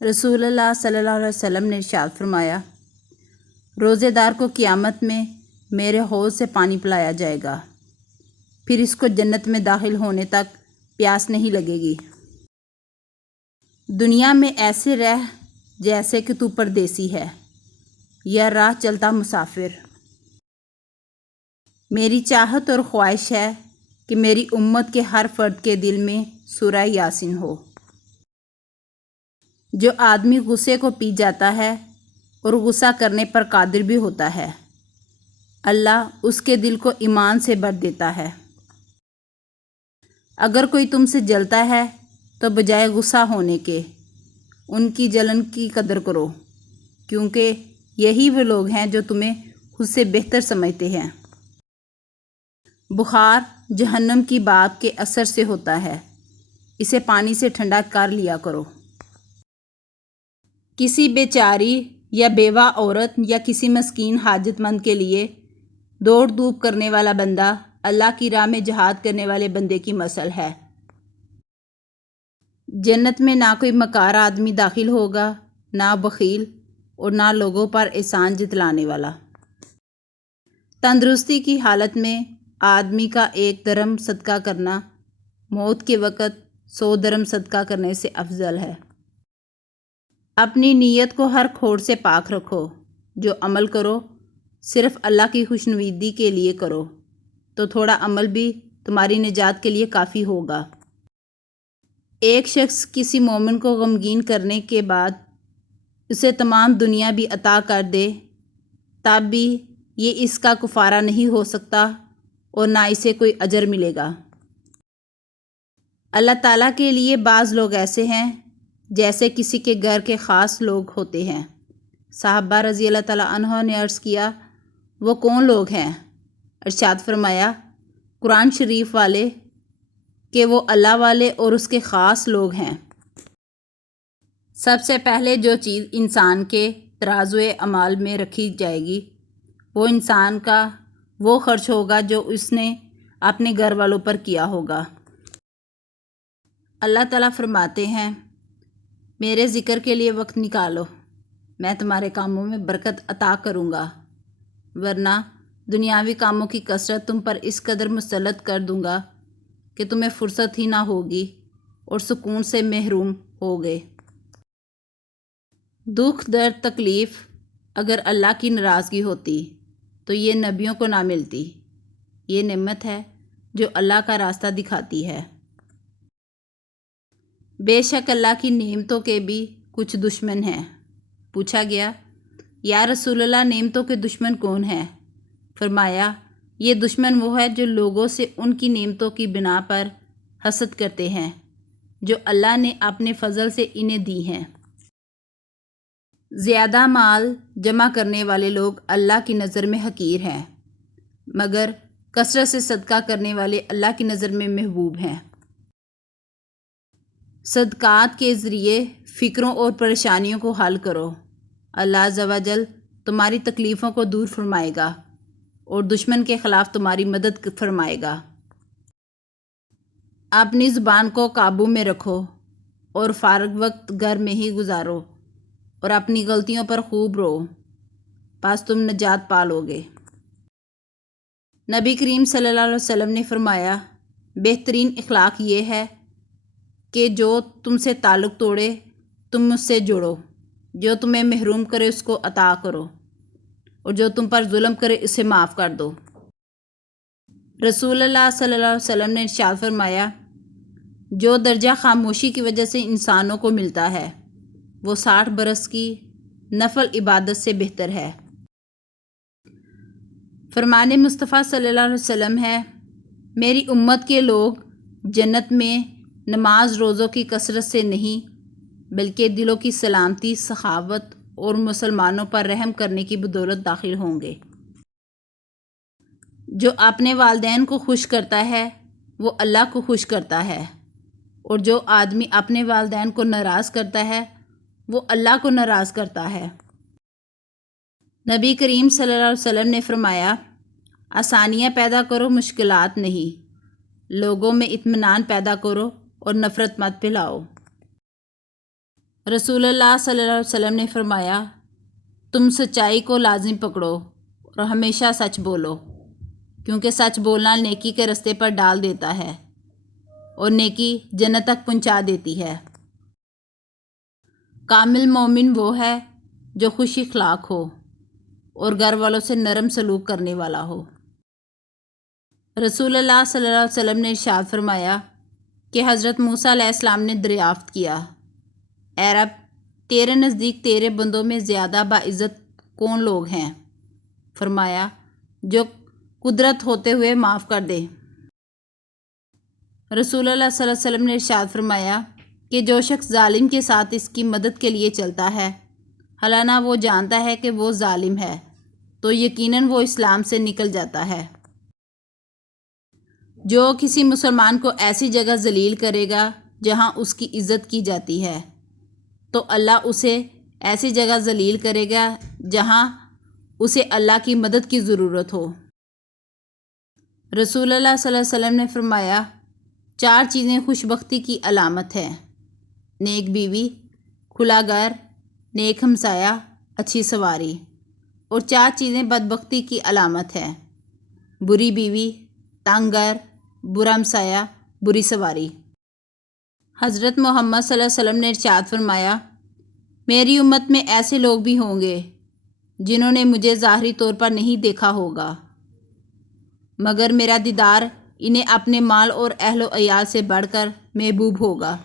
رسول اللہ صلی اللہ علیہ وسلم نے ارشاد فرمایا، روزے دار کو قیامت میں میرے حوض سے پانی پلایا جائے گا، پھر اس کو جنت میں داخل ہونے تک پیاس نہیں لگے گی۔ دنیا میں ایسے رہ جیسے کہ تو پردیسی ہے یا راہ چلتا مسافر۔ میری چاہت اور خواہش ہے کہ میری امت کے ہر فرد کے دل میں سورہ یاسین ہو۔ جو آدمی غصے کو پی جاتا ہے اور غصہ کرنے پر قادر بھی ہوتا ہے، اللہ اس کے دل کو ایمان سے بھر دیتا ہے۔ اگر کوئی تم سے جلتا ہے تو بجائے غصہ ہونے کے ان کی جلن کی قدر کرو، کیونکہ یہی وہ لوگ ہیں جو تمہیں خود سے بہتر سمجھتے ہیں۔ بخار جہنم کی باپ کے اثر سے ہوتا ہے، اسے پانی سے ٹھنڈا کر لیا کرو۔ کسی بیچاری یا بیوہ عورت یا کسی مسکین حاجت مند کے لیے دوڑ دھوپ کرنے والا بندہ اللہ کی راہ میں جہاد کرنے والے بندے کی مثل ہے۔ جنت میں نہ کوئی مکار آدمی داخل ہوگا، نہ بخیل اور نہ لوگوں پر احسان جتلانے والا۔ تندرستی کی حالت میں آدمی کا 1 درم صدقہ کرنا موت کے وقت 100 درم صدقہ کرنے سے افضل ہے۔ اپنی نیت کو ہر کھوٹ سے پاک رکھو، جو عمل کرو صرف اللہ کی خوشنودی کے لیے کرو، تو تھوڑا عمل بھی تمہاری نجات کے لیے کافی ہوگا۔ ایک شخص کسی مومن کو غمگین کرنے کے بعد اسے تمام دنیا بھی عطا کر دے، تب بھی یہ اس کا کفارہ نہیں ہو سکتا اور نہ اسے کوئی اجر ملے گا۔ اللہ تعالیٰ کے لیے بعض لوگ ایسے ہیں جیسے کسی کے گھر کے خاص لوگ ہوتے ہیں۔ صحابہ رضی اللہ تعالیٰ عنہ نے عرض کیا، وہ کون لوگ ہیں؟ ارشاد فرمایا، قرآن شریف والے، کہ وہ اللہ والے اور اس کے خاص لوگ ہیں۔ سب سے پہلے جو چیز انسان کے ترازوئے اعمال میں رکھی جائے گی، وہ انسان کا وہ خرچ ہوگا جو اس نے اپنے گھر والوں پر کیا ہوگا۔ اللہ تعالیٰ فرماتے ہیں، میرے ذکر کے لیے وقت نکالو، میں تمہارے کاموں میں برکت عطا کروں گا، ورنہ دنیاوی کاموں کی کثرت تم پر اس قدر مسلط کر دوں گا کہ تمہیں فرصت ہی نہ ہوگی اور سکون سے محروم ہوگے۔ دکھ درد تکلیف اگر اللہ کی ناراضگی ہوتی تو یہ نبیوں کو نہ ملتی۔ یہ نعمت ہے جو اللہ کا راستہ دکھاتی ہے۔ بے شک اللہ کی نعمتوں کے بھی کچھ دشمن ہیں۔ پوچھا گیا، یا رسول اللہ، نعمتوں کے دشمن کون ہیں؟ فرمایا، یہ دشمن وہ ہے جو لوگوں سے ان کی نعمتوں کی بنا پر حسد کرتے ہیں جو اللہ نے اپنے فضل سے انہیں دی ہیں۔ زیادہ مال جمع کرنے والے لوگ اللہ کی نظر میں حقیر ہیں، مگر کثرت سے صدقہ کرنے والے اللہ کی نظر میں محبوب ہیں۔ صدقات کے ذریعے فکروں اور پریشانیوں کو حل کرو، اللہ عز و جل تمہاری تکلیفوں کو دور فرمائے گا اور دشمن کے خلاف تمہاری مدد فرمائے گا۔ اپنی زبان کو قابو میں رکھو اور فارغ وقت گھر میں ہی گزارو اور اپنی غلطیوں پر خوب رو، پس تم نجات پالو گے۔ نبی کریم صلی اللہ علیہ وسلم نے فرمایا، بہترین اخلاق یہ ہے کہ جو تم سے تعلق توڑے تم مجھ سے جڑو، جو تمہیں محروم کرے اس کو عطا کرو، اور جو تم پر ظلم کرے اسے معاف کر دو۔ رسول اللہ صلی اللہ علیہ وسلم نے ارشاد فرمایا، جو درجہ خاموشی کی وجہ سے انسانوں کو ملتا ہے وہ 60 برس کی نفل عبادت سے بہتر ہے۔ فرمان مصطفیٰ صلی اللہ علیہ وسلم ہے، میری امت کے لوگ جنت میں نماز روزوں کی کثرت سے نہیں بلکہ دلوں کی سلامتی، سخاوت اور مسلمانوں پر رحم کرنے کی بدولت داخل ہوں گے۔ جو اپنے والدین کو خوش کرتا ہے وہ اللہ کو خوش کرتا ہے، اور جو آدمی اپنے والدین کو ناراض کرتا ہے وہ اللہ کو ناراض کرتا ہے۔ نبی کریم صلی اللہ علیہ وسلم نے فرمایا، آسانیاں پیدا کرو، مشکلات نہیں، لوگوں میں اطمینان پیدا کرو اور نفرت مت پھیلاؤ۔ رسول اللہ صلی اللہ علیہ وسلم نے فرمایا، تم سچائی کو لازم پکڑو اور ہمیشہ سچ بولو، کیونکہ سچ بولنا نیکی کے رستے پر ڈال دیتا ہے اور نیکی جنت تک پہنچا دیتی ہے۔ کامل مومن وہ ہے جو خوش اخلاق ہو اور گھر والوں سے نرم سلوک کرنے والا ہو۔ رسول اللہ صلی اللہ علیہ وسلم نے ارشاد فرمایا کہ حضرت موسیٰ علیہ السلام نے دریافت کیا، اے رب، تیرے نزدیک تیرے بندوں میں زیادہ باعزت کون لوگ ہیں؟ فرمایا، جو قدرت ہوتے ہوئے معاف کر دے۔ رسول اللہ صلی اللہ علیہ وسلم نے ارشاد فرمایا کہ جو شخص ظالم کے ساتھ اس کی مدد کے لیے چلتا ہے، حالانہ وہ جانتا ہے کہ وہ ظالم ہے، تو یقیناً وہ اسلام سے نکل جاتا ہے۔ جو کسی مسلمان کو ایسی جگہ ذلیل کرے گا جہاں اس کی عزت کی جاتی ہے، تو اللہ اسے ایسی جگہ ذلیل کرے گا جہاں اسے اللہ کی مدد کی ضرورت ہو۔ رسول اللہ صلی اللہ علیہ وسلم نے فرمایا، 4 چیزیں خوش بختی کی علامت ہیں: نیک بیوی، کھلا گھر، نیک ہمسایہ، اچھی سواری۔ اور 4 چیزیں بدبختی کی علامت ہیں: بری بیوی، تنگ گھر، برا ہمسایہ، بری سواری۔ حضرت محمد صلی اللہ علیہ وسلم نے ارشاد فرمایا، میری امت میں ایسے لوگ بھی ہوں گے جنہوں نے مجھے ظاہری طور پر نہیں دیکھا ہوگا، مگر میرا دیدار انہیں اپنے مال اور اہل و عیال سے بڑھ کر محبوب ہوگا۔